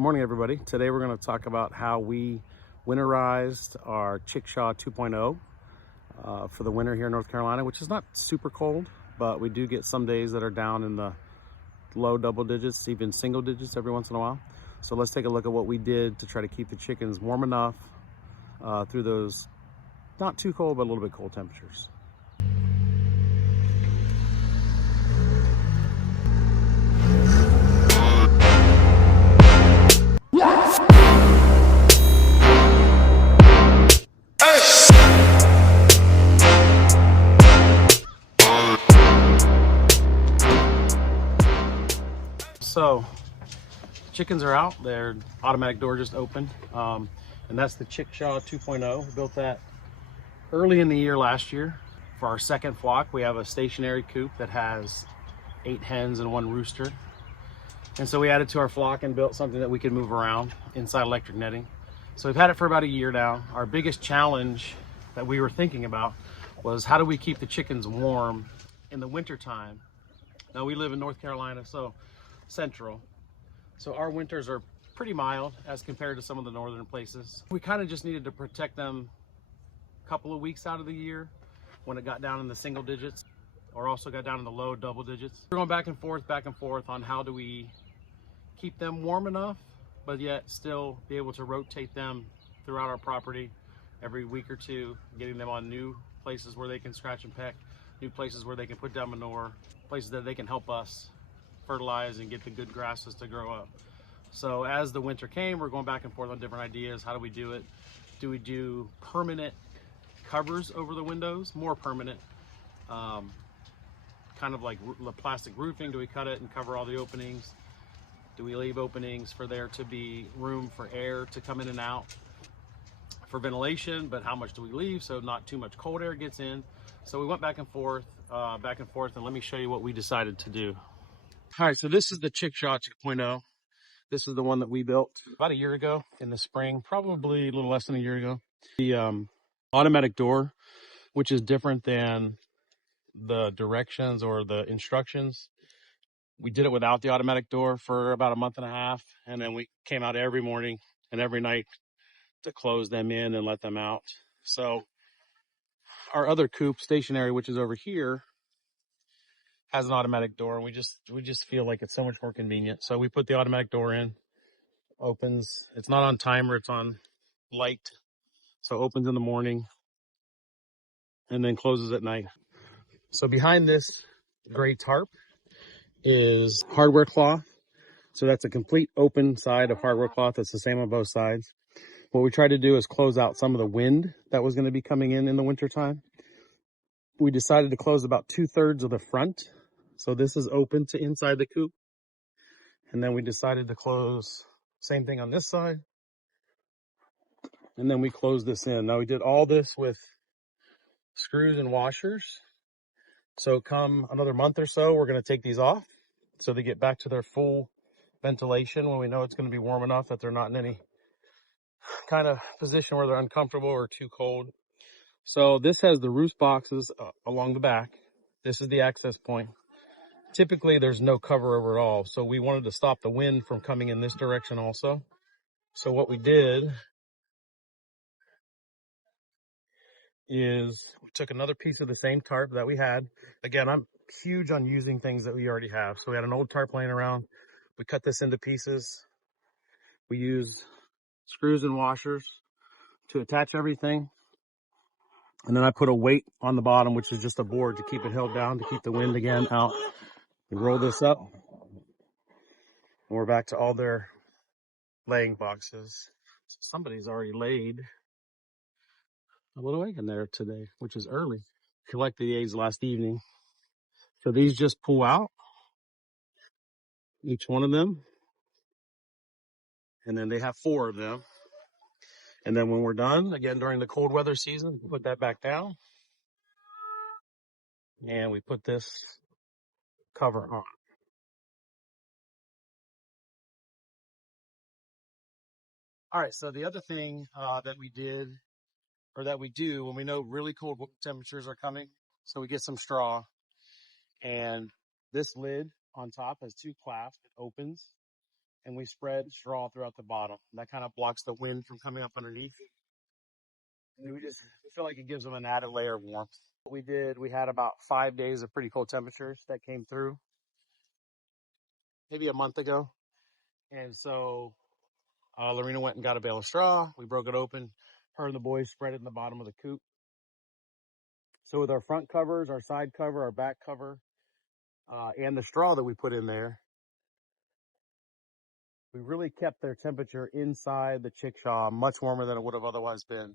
Good morning, everybody. Today we're going to talk about how we winterized our Chickshaw 2.0 for the winter here in North Carolina, which is not super cold, but we do get some days that are down in the low double digits, even single digits every once in a while. So let's take a look at what we did to try to keep the chickens warm enough through those not too cold, but a little bit cold temperatures. So chickens are out, their automatic door just opened, and that's the Chickshaw 2.0. We built that early in the year last year. For our second flock, we have a stationary coop that has 8 hens and 1 rooster. And so we added to our flock and built something that we could move around inside electric netting. So we've had it for about a year now. Our biggest challenge that we were thinking about was how do we keep the chickens warm in the winter time. Now we live in North Carolina, so central. So our winters are pretty mild as compared to some of the northern places. We kind of just needed to protect them a couple of weeks out of the year when it got down in the single digits, or also got down in the low double digits. We're going back and forth on how do we keep them warm enough, but yet still be able to rotate them throughout our property every week or two, getting them on new places where they can scratch and peck, new places where they can put down manure, places that they can help us fertilize and get the good grasses to grow up. So as the winter came, we're going back and forth on different ideas. How do we do it? Do we do permanent covers over the windows, more permanent, kind of like plastic roofing? Do we cut it and cover all the openings? Do we leave openings for there to be room for air to come in and out for ventilation, but how much do we leave so not too much cold air gets in? So we went back and forth, and let me show you what we decided to do. All right, so this is the Chickshaw 2.0. This is the one that we built about a year ago in the spring, probably a little less than a year ago. The automatic door, which is different than the directions or the instructions. We did it without the automatic door for about a month and a half, and then we came out every morning and every night to close them in and let them out. So our other coop, stationary, which is over here, has an automatic door, and we just feel like it's so much more convenient. So we put the automatic door in, opens. It's not on timer, it's on light. So opens in the morning and then closes at night. So behind this gray tarp is hardware cloth. So that's a complete open side of hardware cloth. That's the same on both sides. What we tried to do is close out some of the wind that was going to be coming in the wintertime. We decided to close about 2/3 of the front. So this is open to inside the coop. And then we decided to close, same thing on this side. And then we closed this in. Now we did all this with screws and washers. So come another month or so, we're going to take these off so they get back to their full ventilation when we know it's going to be warm enough that they're not in any kind of position where they're uncomfortable or too cold. So this has the roost boxes along the back. This is the access point. Typically there's no cover over it all, so we wanted to stop the wind from coming in this direction also. So what we did is we took another piece of the same tarp that we had. Again, I'm huge on using things that we already have. So we had an old tarp laying around. We cut this into pieces. We used screws and washers to attach everything. And then I put a weight on the bottom, which is just a board to keep it held down, to keep the wind again out. We roll this up, and we're back to all their laying boxes. So somebody's already laid a little egg in there today, which is early. Collected the eggs last evening. So these just pull out, each one of them. And then they have 4 of them. And then when we're done, again, during the cold weather season, we put that back down. And we put this cover on. All right, so the other thing that we did, or that we do when we know really cold temperatures are coming, so we get some straw, and this lid on top has 2 clasps. It opens, and we spread straw throughout the bottom. That kind of blocks the wind from coming up underneath. And we just feel like it gives them an added layer of warmth. What we did, we had about 5 days of pretty cold temperatures that came through maybe a month ago. And so Lorena went and got a bale of straw. We broke it open. Her and the boys spread it in the bottom of the coop. So with our front covers, our side cover, our back cover, and the straw that we put in there, we really kept their temperature inside the chickshaw much warmer than it would have otherwise been.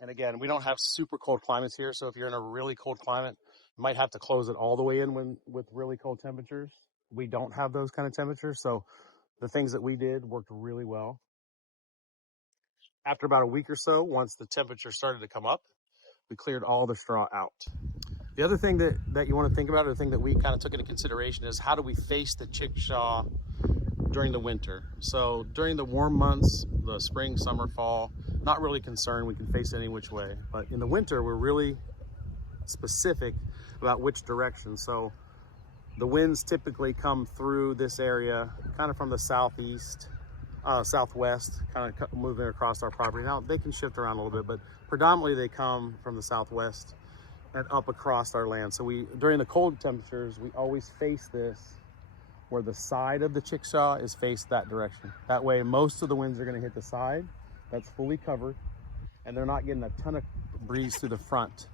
And again, we don't have super cold climates here. So if you're in a really cold climate, you might have to close it all the way in with really cold temperatures. We don't have those kind of temperatures. So the things that we did worked really well. After about a week or so, once the temperature started to come up, we cleared all the straw out. The other thing that you want to think about, or the thing that we kind of took into consideration, is how do we face the chickshaw during the winter? So during the warm months, the spring, summer, fall, not really concerned. We can face it any which way. But in the winter, we're really specific about which direction. So the winds typically come through this area kind of from the southeast, southwest, kind of moving across our property. Now they can shift around a little bit, but predominantly they come from the southwest and up across our land. So during the cold temperatures, we always face this where the side of the chickshaw is faced that direction. That way, most of the winds are going to hit the side that's fully covered, and they're not getting a ton of breeze through the front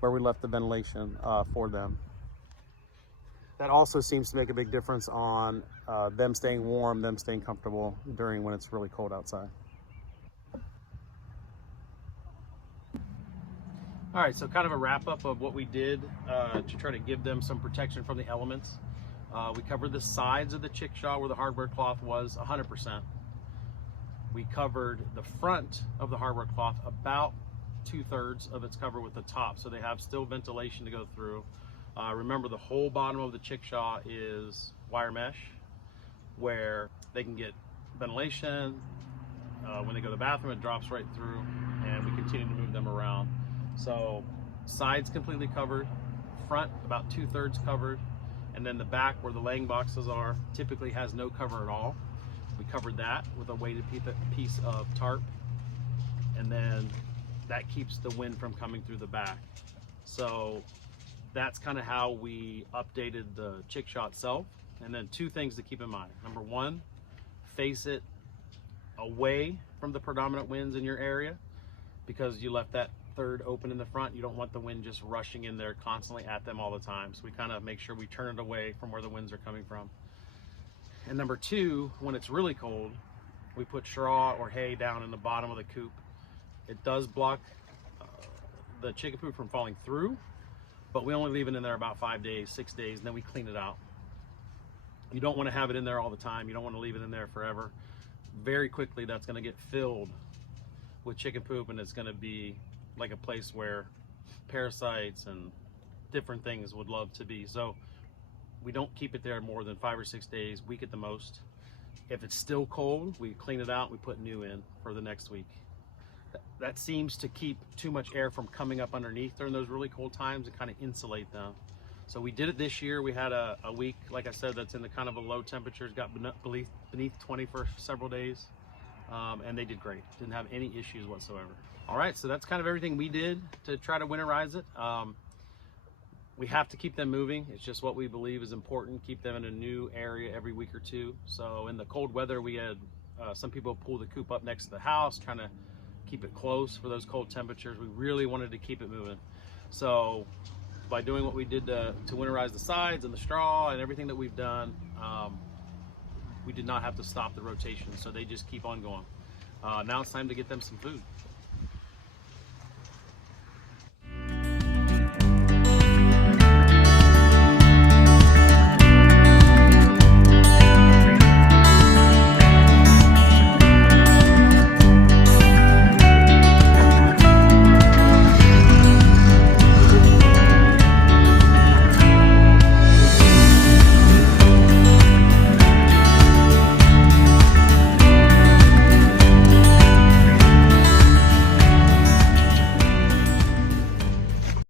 where we left the ventilation for them. That also seems to make a big difference on them staying warm, them staying comfortable during when it's really cold outside. All right, so kind of a wrap up of what we did to try to give them some protection from the elements. We covered the sides of the chickshaw where the hardware cloth was 100%. We covered the front of the hardware cloth, about 2/3 of it's covered with the top, so they have still ventilation to go through. Remember, the whole bottom of the chickshaw is wire mesh, where they can get ventilation. When they go to the bathroom, it drops right through, and we continue to move them around. So sides completely covered, front about 2/3 covered, and then the back where the laying boxes are typically has no cover at all. We covered that with a weighted piece of tarp, and then that keeps the wind from coming through the back. So that's kind of how we updated the chickshaw itself. And then 2 things to keep in mind. Number 1, face it away from the predominant winds in your area, because you left that third open in the front. You don't want the wind just rushing in there constantly at them all the time. So we kind of make sure we turn it away from where the winds are coming from. And number 2, when it's really cold, we put straw or hay down in the bottom of the coop. It does block the chicken poop from falling through, but we only leave it in there about 5 days, 6 days, and then we clean it out. You don't want to have it in there all the time. You don't want to leave it in there forever. Very quickly, that's going to get filled with chicken poop, and it's going to be like a place where parasites and different things would love to be. So we don't keep it there more than 5 or 6 days, week at the most. If it's still cold, we clean it out, we put new in for the next week. That seems to keep too much air from coming up underneath during those really cold times and kind of insulate them. So we did it this year. We had a week, like I said, that's in the kind of a low temperatures, got beneath 20 for several days. And they did great. Didn't have any issues whatsoever. All right, so that's kind of everything we did to try to winterize it. We have to keep them moving. It's just what we believe is important. Keep them in a new area every week or 2. So in the cold weather, we had some people pull the coop up next to the house, trying to keep it close for those cold temperatures. We really wanted to keep it moving. So by doing what we did to winterize the sides and the straw and everything that we've done, we did not have to stop the rotation. So they just keep on going. Now it's time to get them some food.